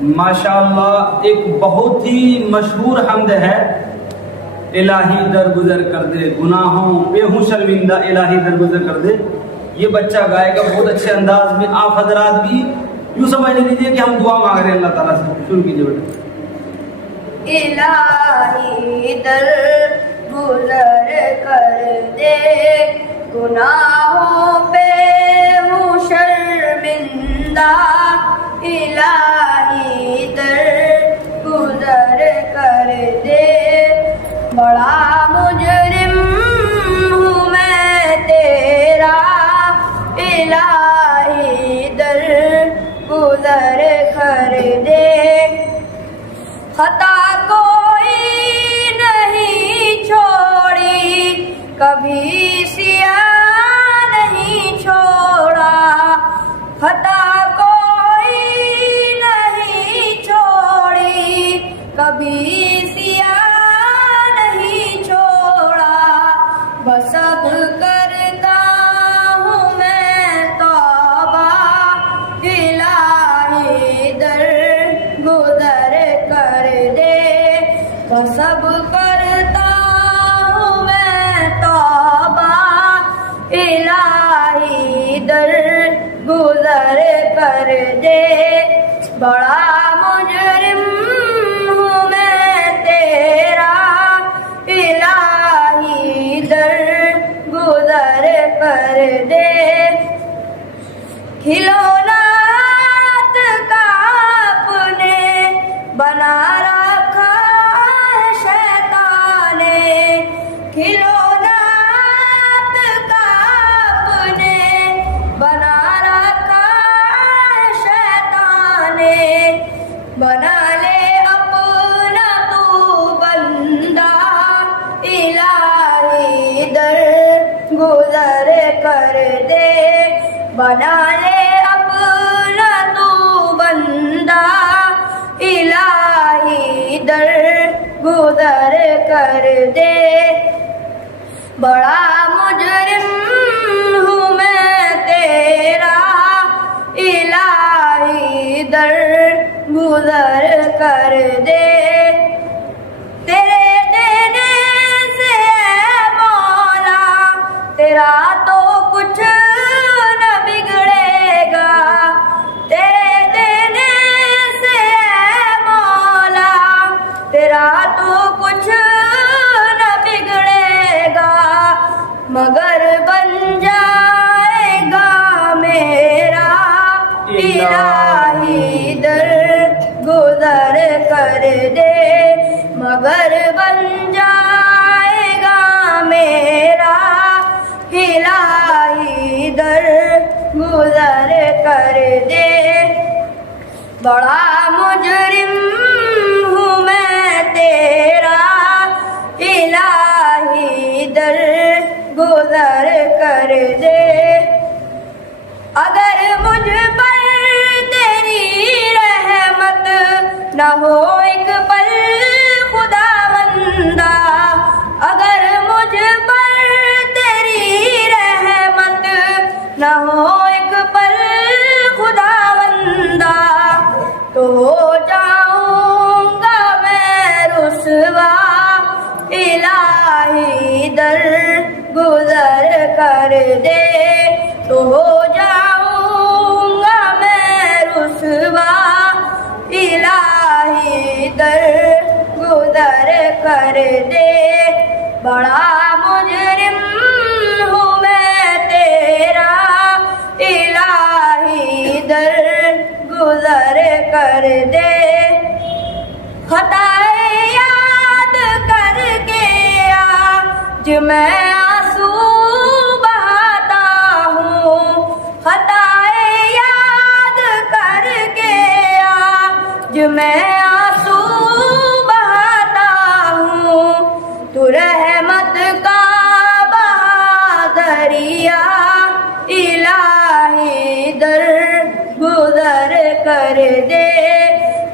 ماشاءاللہ ایک بہت ہی مشہور حمد ہے، الہی درگزر کر دے گناہوں پہ ہوں شرمندہ، الہی درگزر کر دے. یہ بچہ گائے گا بہت اچھے انداز میں. آپ حضرات بھی یوں سمجھ لیجیے کہ ہم دعا مانگ رہے ہیں اللہ تعالیٰ سے. شروع کیجیے بیٹا. الہی درگزر کر دے گناہوں پہ ہوں شرمندہ، الہی درگزر کر دے. بڑا مجرم ہوں میں تیرا، الہی درگزر کر دے. خطا کوئی نہیں چھوڑی، کبھی سیاہ نہیں چھوڑا. خطا کوئی نہیں چھوڑی، کبھی سیاہ نہیں چھوڑا. بس اب کرتا ہوں میں توبہ، الہی درگزر کر دے. بس اب کرتا ہوں میں توبہ، الہی درگزر کر دے. بڑا مجرم ہوں میں تیرا، الہی درگزر کر دے. کھلونا کا اپنے بنا رکھا ہے شیطان نے، کھلونا کا اپنے بنا رکھا ہے شیطان نے. بنا لے اپنا تو بندہ، الہی درگزر کر دے. بنا لے اپنا تو بندہ، الہی درگزر کر دے. بڑا مجرم ہوں میں تیرا، الہی درگزر کر دے. تیرے دینے سے اے مولا تیرا تو کچھ نہ بگڑے گا. تیرے دینے سے اے مولا تیرا تو کچھ نہ بگڑے گا. مگر بن جائے گا میرا، الہی درگزر کر دے. مگر بن جائے گا میرا، الہی درگزر کر دے. بڑا مجرم ہوں میں تیرا، الہی درگزر کر دے. اگر مجھ پر تیری رحمت نہ ہو ایک پل خداوندا، اگر مجھ پر تیری رحمت نہ ہو ایک پل خداوندا، تو ہو جاؤں گا میں رسوا، الہی درگزر کر دے. تو ہو جاؤں گا میں رسوا، الہی درگزر کر دے. بڑا مجرم ہوں میں تیرا، الہی درگزر کر دے. خطائے یاد کر کے آج میں آنسو بہاتا ہوں. خطائے یاد کر کے آج میں آنسو بہاتا ہوں. تو رحمت کا بہا دریا، الہی درگزر کر دے.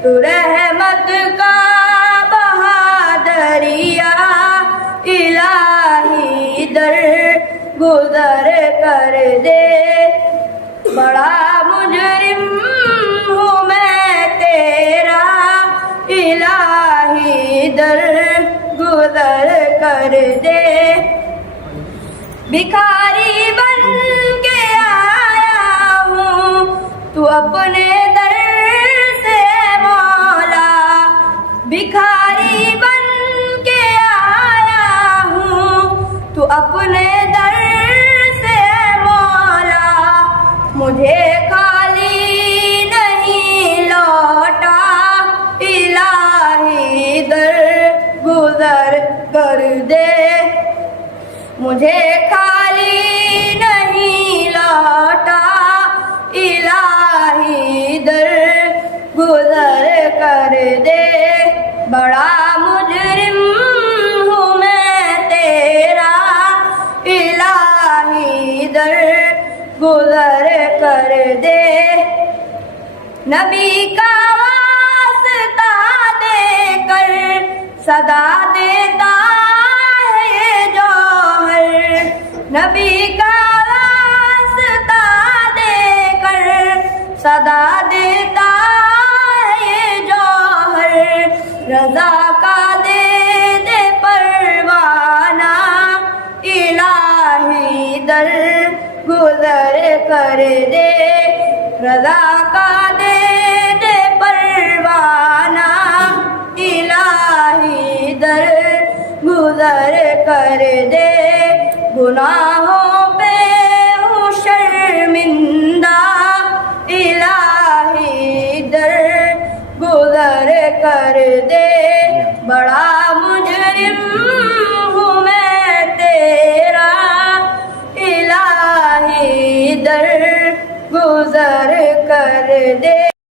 تو رحمت کا بہا دریا، الہی درگزر کر دے. بڑا مجرم ہوں میں تیرا، بھکاری بن کے آیا ہوں تو اپنے در سے مولا، بھکاری بن کے آیا ہوں تو اپنے در سے مولا، مجھے خالی نہیں لوٹا الہی در گزر کر دے، مجھے خالی نہیں لوٹا الہی در گزر کر دے، بڑا مجرم ہوں میں تیرا الہی در گزر کر دے، نبی کا واسطہ دے کر صدا دیتا ہے یہ جوہر، نبی کا واسطہ دے کر صدا